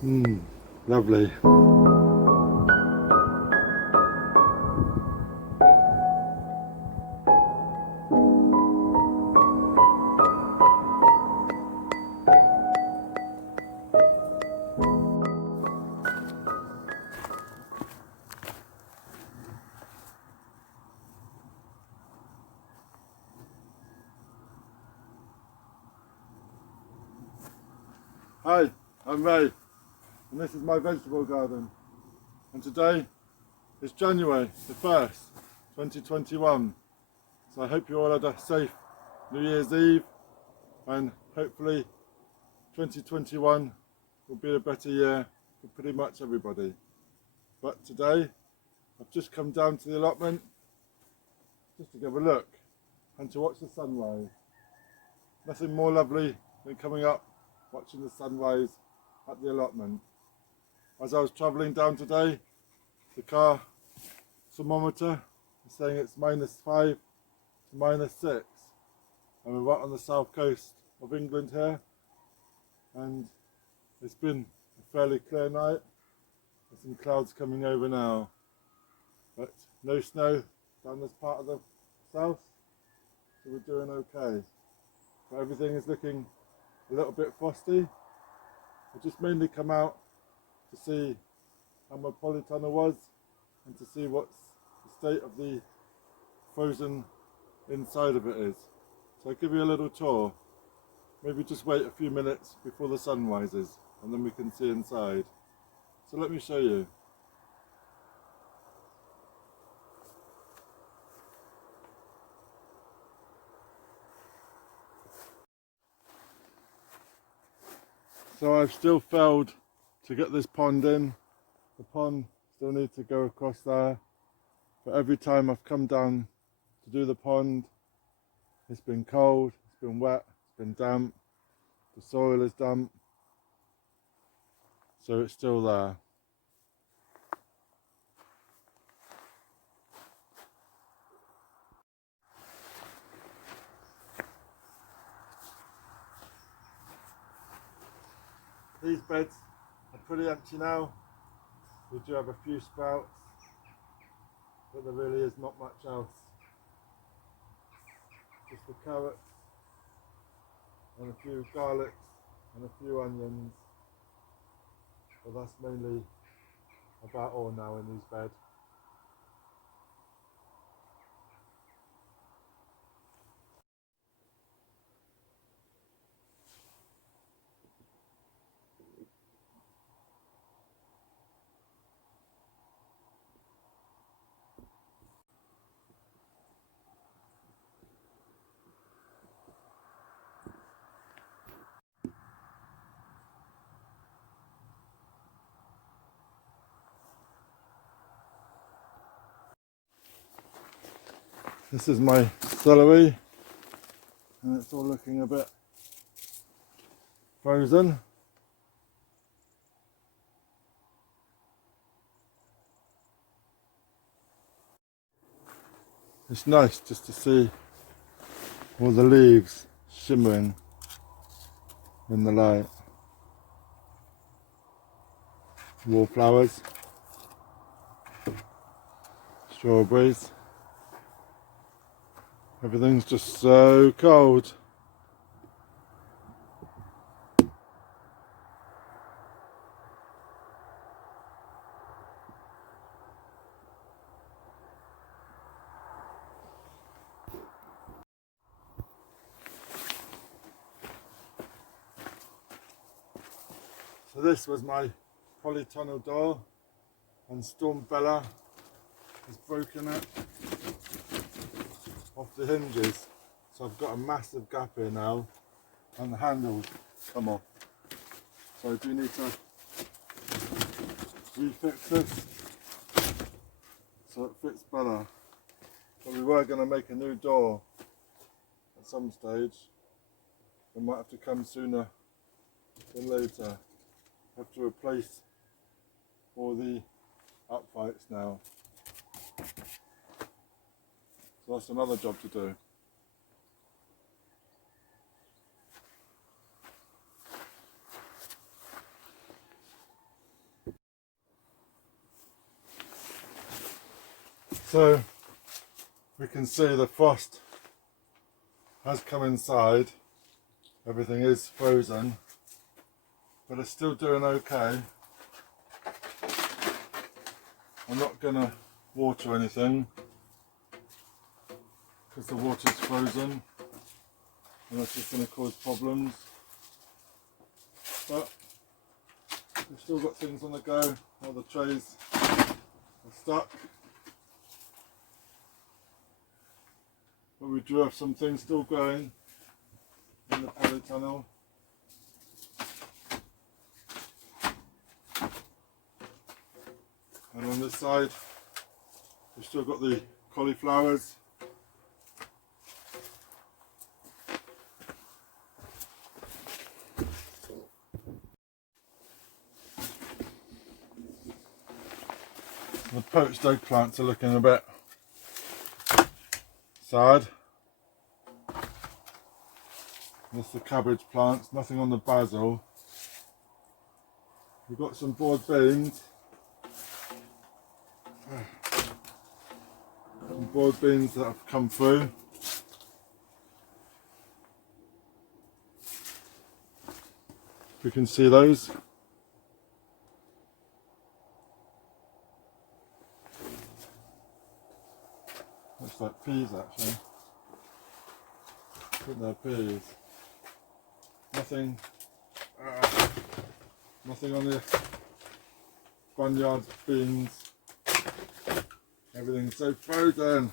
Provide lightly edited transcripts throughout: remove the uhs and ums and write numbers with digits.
Lovely. Hi, I'm Ray, and this is my vegetable garden. And today is January the 1st, 2021. So I hope you all had a safe New Year's Eve, and hopefully 2021 will be a better year for pretty much everybody. But today I've just come down to the allotment just to give a look and to watch the sunrise. Nothing more lovely than coming up watching the sunrise at the allotment. As I was travelling down today, the car thermometer is saying it's -5 to -6, and we're right on the south coast of England here, and it's been a fairly clear night. There's some clouds coming over now, but no snow down this part of the south, so we're doing okay. But everything is looking a little bit frosty. I just mainly come out to see how my polytunnel was and to see what's the state of the frozen inside of it is. So I'll give you a little tour. Maybe just wait a few minutes before the sun rises and then we can see inside. So let me show you. So I've still failed to get this pond in. The pond still needs to go across there. But every time I've come down to do the pond, it's been cold, it's been wet, it's been damp, the soil is damp, so it's still there. These beds are pretty empty now. We do have a few sprouts, but there really is not much else. Just the carrots and a few garlics and a few onions, but that's mainly about all now in these beds. This is my celery, and it's all looking a bit frozen. It's nice just to see all the leaves shimmering in the light. Wallflowers, strawberries. Everything's just so cold. So this was my polytunnel door, and Storm Bella has broken it off the hinges. So I've got a massive gap here now, and the handles come off. So I do need to refix this so it fits better. But we were going to make a new door at some stage. It might have to come sooner than later. I have to replace all the uprights now. So that's another job to do. So we can see the frost has come inside. Everything is frozen, but it's still doing okay. I'm not gonna water anything because the water's frozen and that's just gonna cause problems. But we've still got things on the go. All the trays are stuck. But we do have some things still growing in the polytunnel. And on this side, we've still got the cauliflowers. The poached eggplants are looking a bit sad. There's the cabbage plants, nothing on the basil. We've got some broad beans. Some broad beans that have come through. We can see those. Looks like peas actually. I think they're peas. Nothing on the barnyard beans. Everything's so frozen.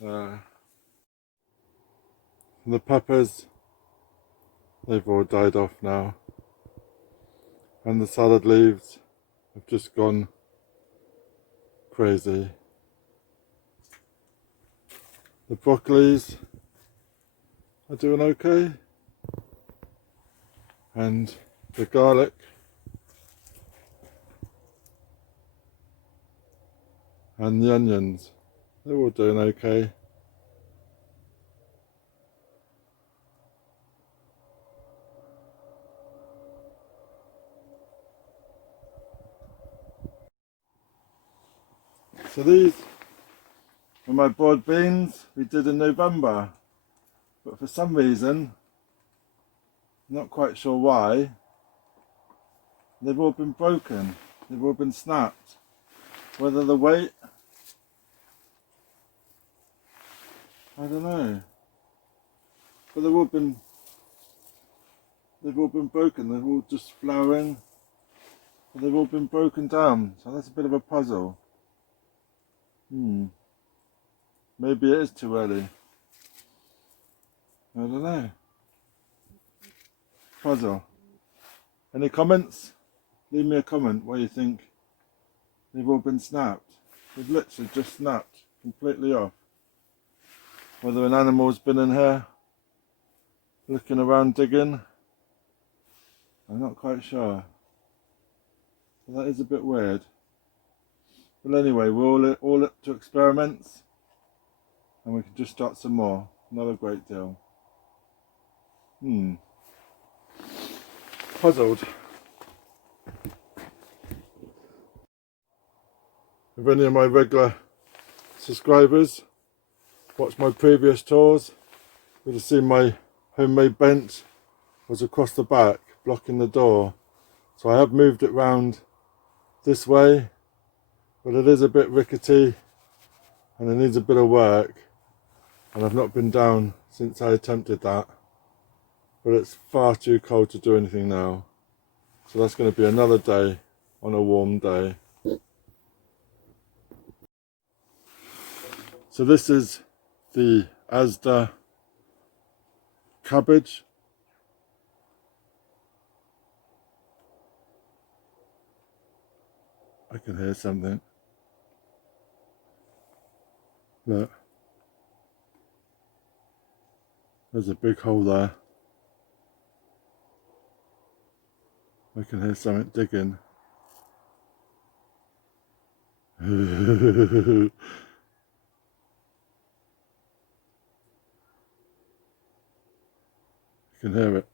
And the peppers, they've all died off now. And the salad leaves have just gone crazy. The broccolis are doing okay. And the garlic and the onions, they're all doing okay. So these are my broad beans we did in November, but for some reason, not quite sure why, they've all been broken, they've all been snapped. Whether the weight, I don't know, but they've all been broken. They're all just flowering, but they've all been broken down. So that's a bit of a puzzle. Maybe it is too early. I don't know. Puzzle. Any comments? Leave me a comment what you think. They've all been snapped. They've literally just snapped completely off. Whether an animal's been in here looking around digging, I'm not quite sure. So that is a bit weird. But anyway, we're all up to experiments and we can just start some more. Not a great deal. Puzzled. If any of my regular subscribers watched my previous tours, would have seen my homemade bench was across the back, blocking the door. So I have moved it round this way, but it is a bit rickety and it needs a bit of work. And I've not been down since I attempted that. But it's far too cold to do anything now. So that's going to be another day on a warm day. So this is the Asda Cabbage. I can hear something. Look. There's a big hole there. I can hear something digging. You can hear it.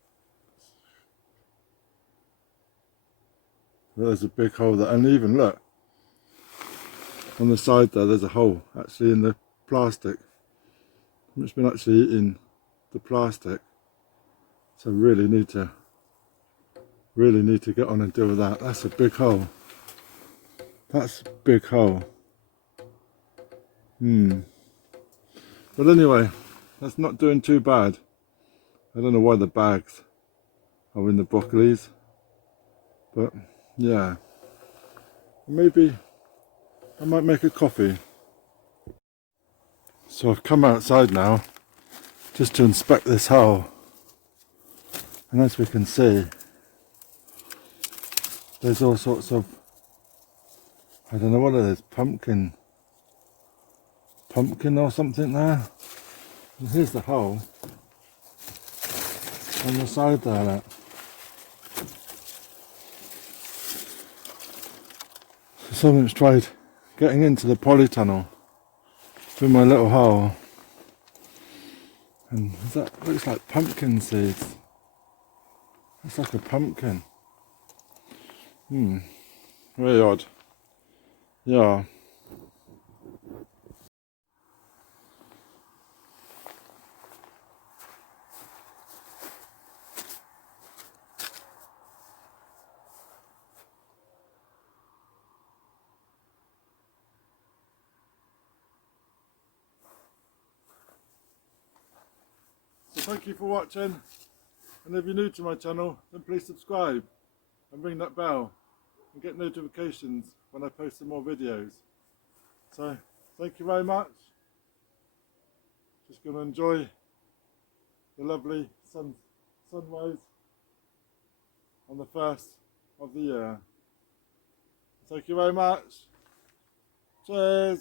There's a big hole there, and even look, on the side there, there's a hole actually in the plastic. It's been actually eating the plastic. So really need to get on and deal with that. That's a big hole. That's a big hole. But anyway, that's not doing too bad. I don't know why the bags are in the broccolis, but yeah, maybe I might make a coffee. So I've come outside now just to inspect this hole, and as we can see, there's all sorts of, I don't know what it is, pumpkin or something there. And here's the hole on the side there. Look. So someone's tried getting into the polytunnel through my little hole, and that looks like pumpkin seeds. It's like a pumpkin. Very odd. Yeah. So thank you for watching, and if you're new to my channel, then please subscribe and ring that bell and get notifications when I post some more videos. So thank you very much. Just going to enjoy the lovely sunrise on the first of the year. Thank you very much. Cheers.